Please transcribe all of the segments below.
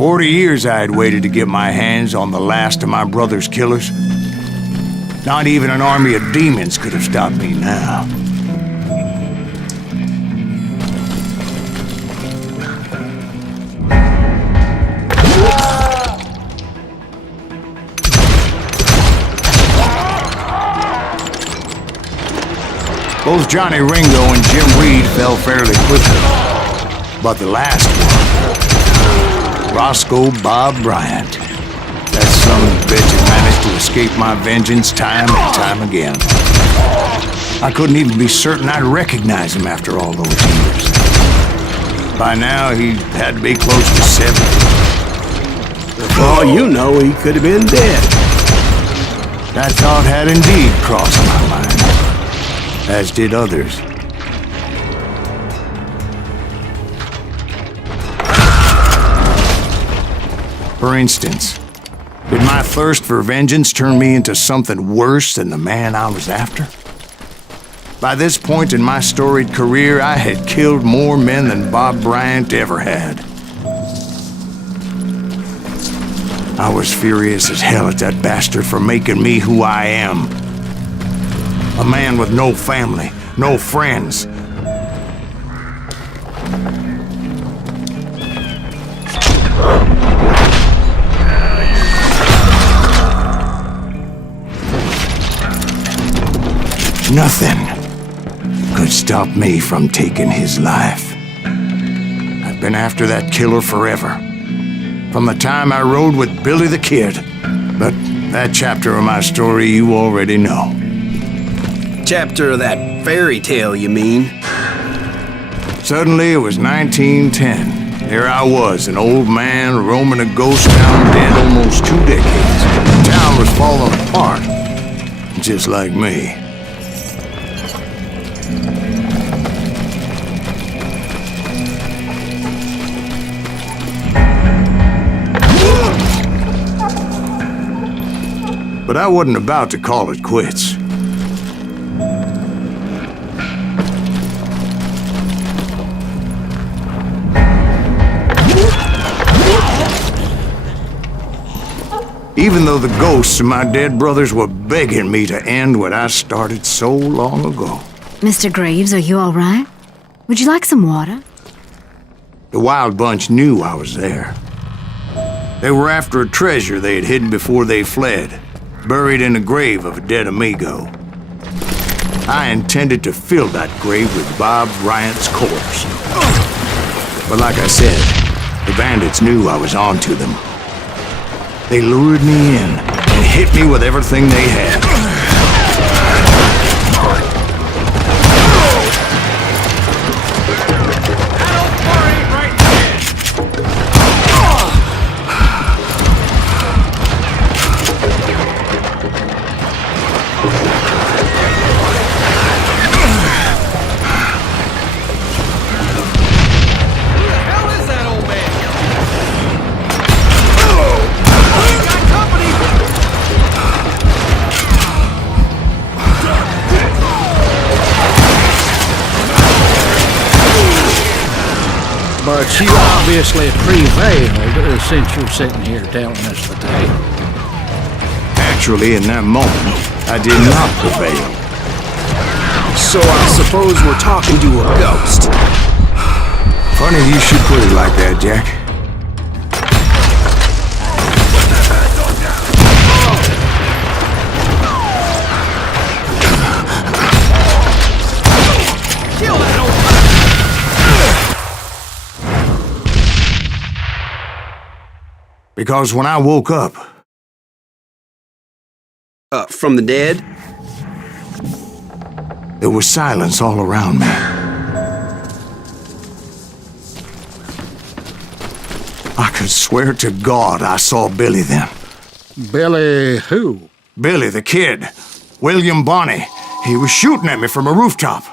40 years I had waited to get my hands on the last of my brother's killers. Not even an army of demons could have stopped me now. Both Johnny Ringo and Jim Reed fell fairly quickly. But the last one, Roscoe Bob Bryant, that son of a bitch had managed to escape my vengeance time and time again. I couldn't even be certain I'd recognize him after all those years. By now, he had to be close to 70. For all you know, he could have been dead. That thought had indeed crossed my mind, as did others. For instance, did my thirst for vengeance turn me into something worse than the man I was after? By this point in my storied career, I had killed more men than Bob Bryant ever had. I was furious as hell at that bastard for making me who I am. A man with no family, no friends. Nothing could stop me from taking his life. I've been after that killer forever. From the time I rode with Billy the Kid. But that chapter of my story you already know. Chapter of that fairy tale, you mean? Suddenly, it was 1910. There I was, an old man roaming a ghost town dead almost 2 decades. The town was falling apart, just like me. But I wasn't about to call it quits. Even though the ghosts of my dead brothers were begging me to end what I started so long ago. Mr. Graves, are you all right? Would you like some water? The Wild Bunch knew I was there. They were after a treasure they had hidden before they fled, buried in the grave of a dead amigo. I intended to fill that grave with Bob Bryant's corpse. But like I said, the bandits knew I was onto them. They lured me in and hit me with everything they had. But you obviously prevailed since you're sitting here telling us the tale. Actually, in that moment, I did not prevail. So I suppose we're talking to a ghost. Funny you should put it like that, Jack. Because when I woke up... From the dead? There was silence all around me. I could swear to God I saw Billy then. Billy who? Billy the Kid. William Bonney. He was shooting at me from a rooftop.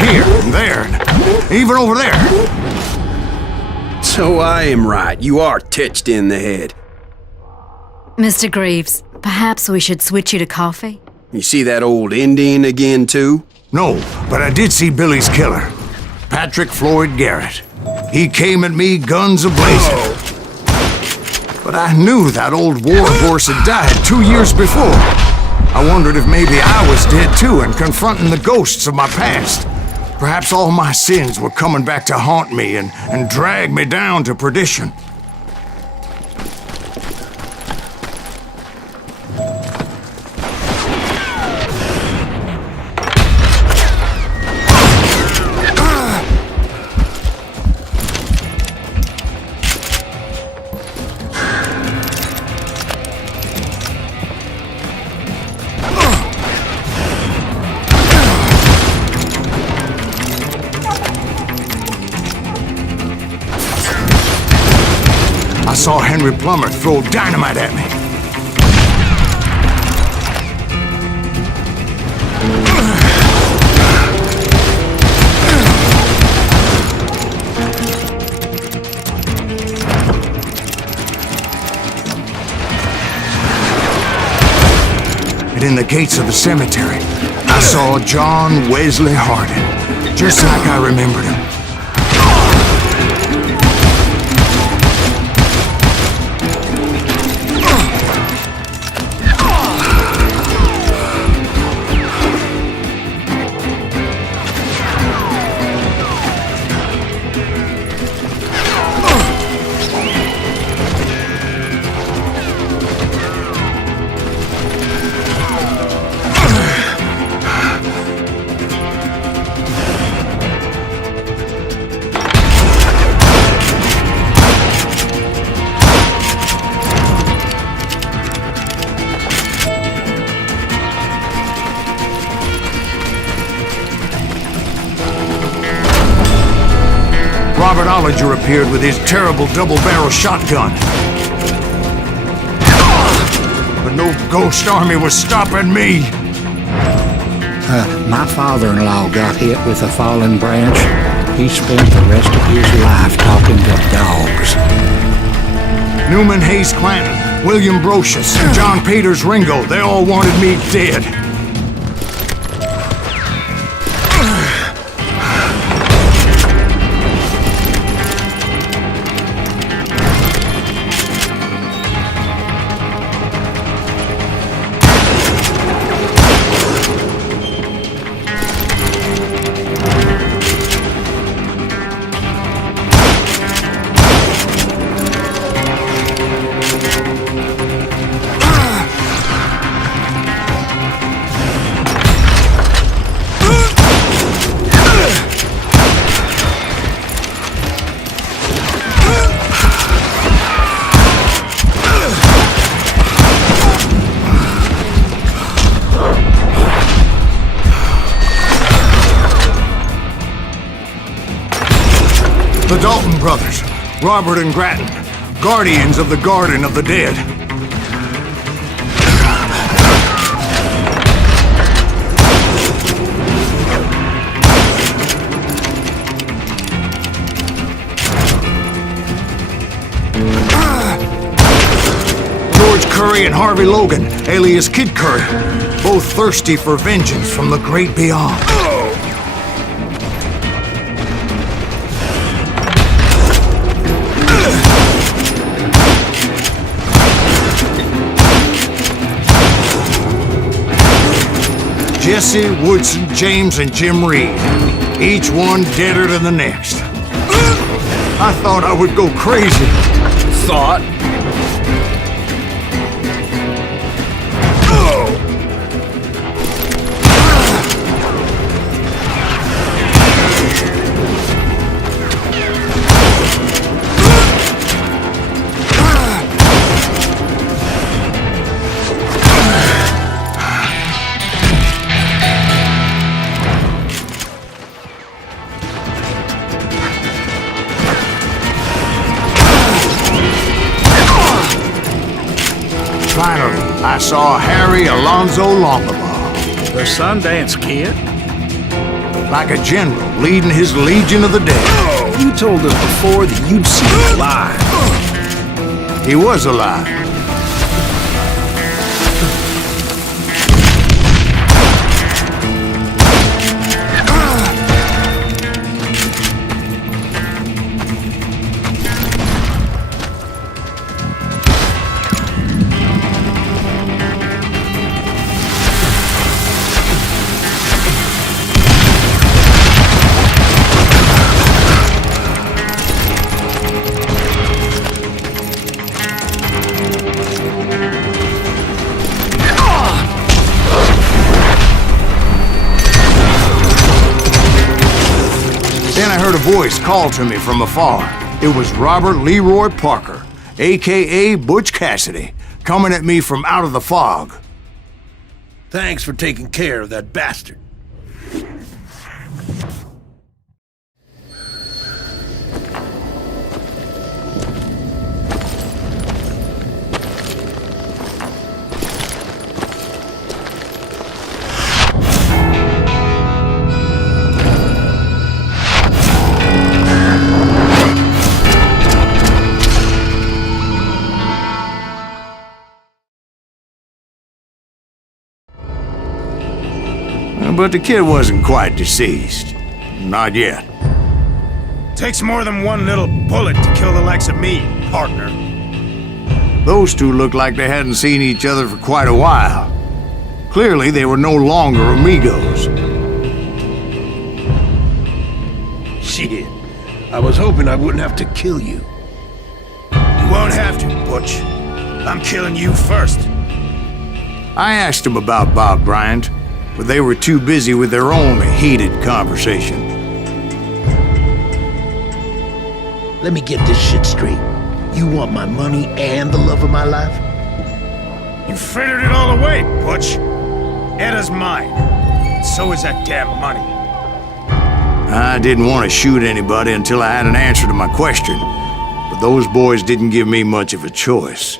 Here, and there, and even over there. So I am right. You are titched in the head. Mr. Graves, perhaps we should switch you to coffee? You see that old Indian again, too? No, but I did see Billy's killer, Patrick Floyd Garrett. He came at me guns a-blazing. But I knew that old war horse had died 2 years before. I wondered if maybe I was dead too and confronting the ghosts of my past. Perhaps all my sins were coming back to haunt me and drag me down to perdition. I saw Henry Plummer throw dynamite at me. And in the gates of the cemetery, I saw John Wesley Hardin, just like I remembered him. Robert Ollinger appeared with his terrible double-barrel shotgun. But no ghost army was stopping me. My father-in-law got hit with a fallen branch. He spent the rest of his life talking to dogs. Newman Hayes Clanton, William Brocious, John Peters Ringo, they all wanted me dead. The Dalton brothers, Robert and Grattan, guardians of the Garden of the Dead. George Curry and Harvey Logan, alias Kid Curry, both thirsty for vengeance from the great beyond. Jesse, Woodson, James, and Jim Reed. Each one deader than the next. I thought I would go crazy. Thought? Finally, I saw Harry Alonzo Longabaugh. The Sundance Kid? Like a general leading his legion of the dead. You told us before that you'd see him alive. He was alive. voice called to me from afar. It was Robert Leroy Parker, a.k.a. Butch Cassidy, coming at me from out of the fog. Thanks for taking care of that bastard. But the kid wasn't quite deceased. Not yet. Takes more than one little bullet to kill the likes of me, partner. Those two looked like they hadn't seen each other for quite a while. Clearly, they were no longer amigos. Shit. I was hoping I wouldn't have to kill you. You won't have to, Butch. I'm killing you first. I asked them about Bob Bryant, but they were too busy with their own heated conversation. Let me get this shit straight. You want my money and the love of my life? You frittered it all away, Butch. Eda's mine. So is that damn money. I didn't want to shoot anybody until I had an answer to my question, but those boys didn't give me much of a choice.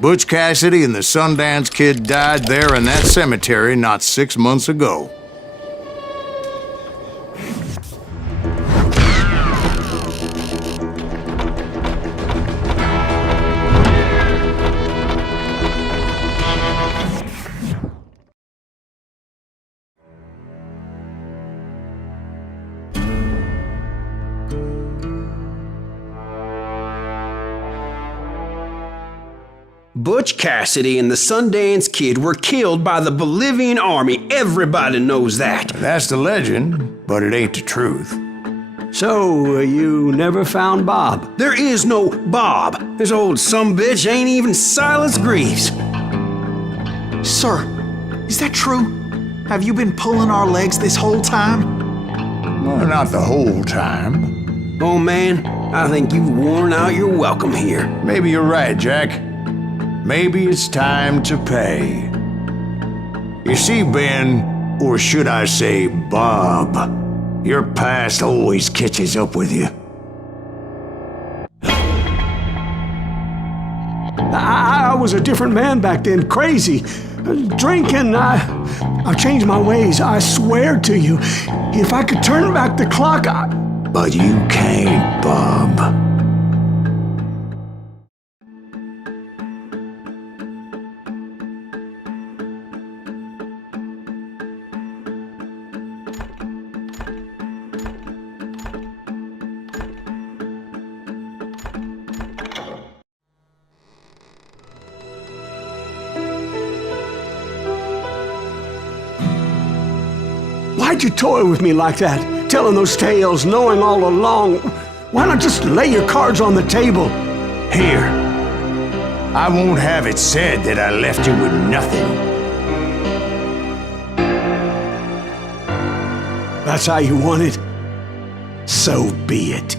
Butch Cassidy and the Sundance Kid died there in that cemetery not 6 months ago. Butch Cassidy and the Sundance Kid were killed by the Bolivian army. Everybody knows that. That's the legend, but it ain't the truth. So, you never found Bob? There is no Bob. This old sumbitch ain't even Silas Greaves. Sir, is that true? Have you been pulling our legs this whole time? Well, not the whole time. Oh man, I think you've worn out your welcome here. Maybe you're right, Jack. Maybe it's time to pay. You see, Ben, or should I say Bob, your past always catches up with you. I was a different man back then, crazy. Drinking, I changed my ways, I swear to you. If I could turn back the clock, But you can't, Bob. Why'd you toy with me like that? Telling those tales, knowing all along. Why not just lay your cards on the table? Here. I won't have it said that I left you with nothing. That's how you want it? So be it.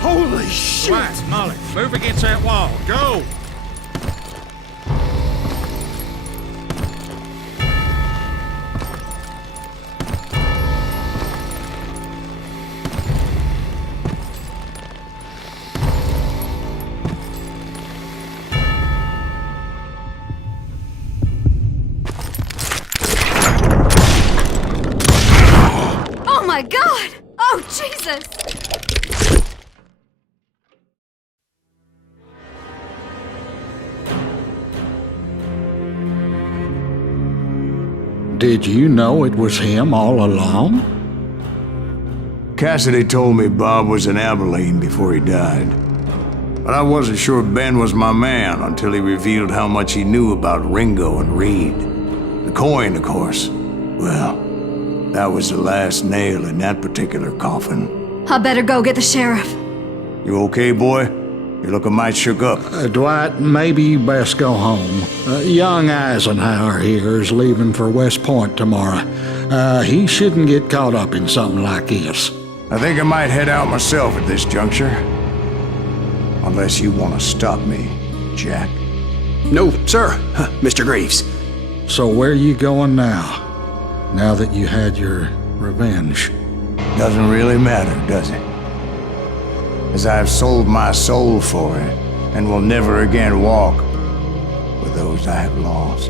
Holy shit! Right, Molly, move against that wall. Go! Oh my God! Oh, Jesus! Did you know it was him all along? Cassidy told me Bob was in Abilene before he died. But I wasn't sure Ben was my man until he revealed how much he knew about Ringo and Reed. The coin, of course. Well, that was the last nail in that particular coffin. I better go get the sheriff. You okay, boy? You're looking mighty shook up. Dwight, maybe you best go home. Young Eisenhower here is leaving for West Point tomorrow. He shouldn't get caught up in something like this. I think I might head out myself at this juncture. Unless you want to stop me, Jack. No, sir, Mr. Graves. So where you going now? Now that you had your revenge? Doesn't really matter, does it? As I've sold my soul for it, and will never again walk with those I have lost.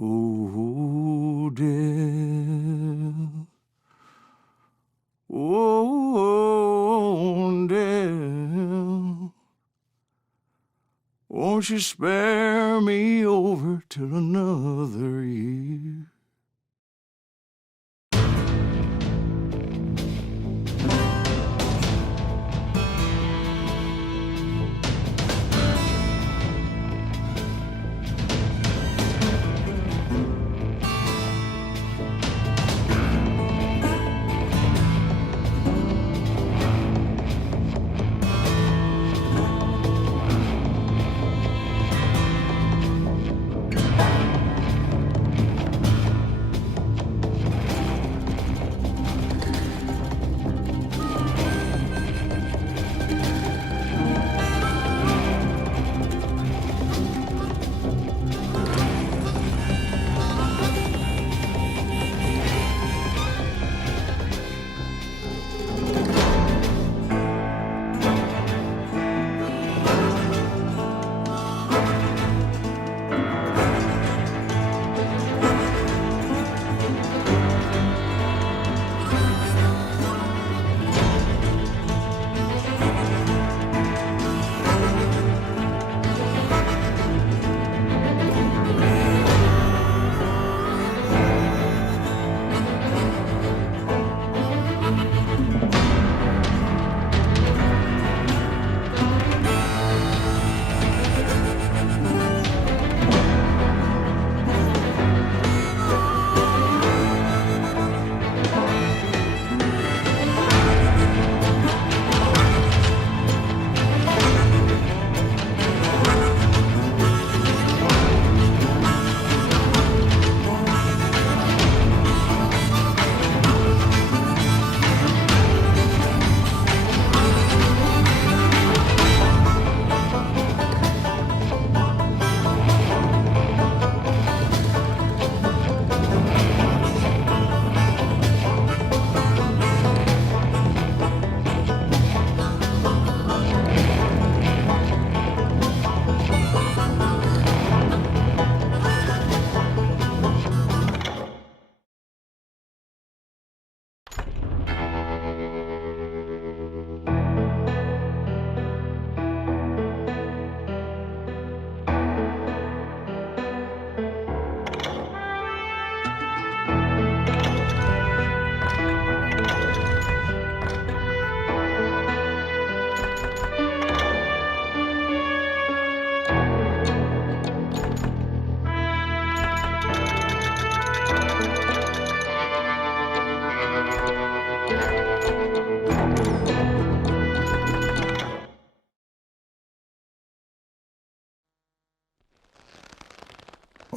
Ooh, dear. Oh, dear. Won't you spare me over till another year?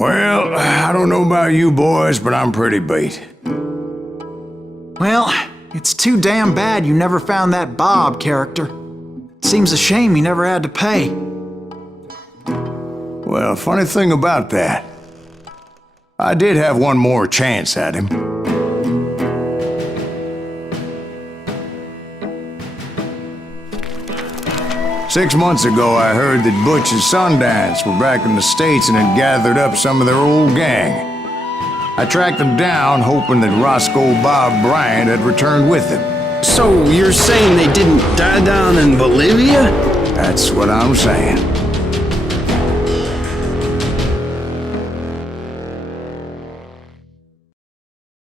Well, I don't know about you boys, but I'm pretty beat. Well, it's too damn bad you never found that Bob character. Seems a shame he never had to pay. Well, funny thing about that, I did have one more chance at him. Six months ago, I heard that Butch and Sundance were back in the States and had gathered up some of their old gang. I tracked them down, hoping that Roscoe Bob Bryant had returned with them. So you're saying they didn't die down in Bolivia? That's what I'm saying.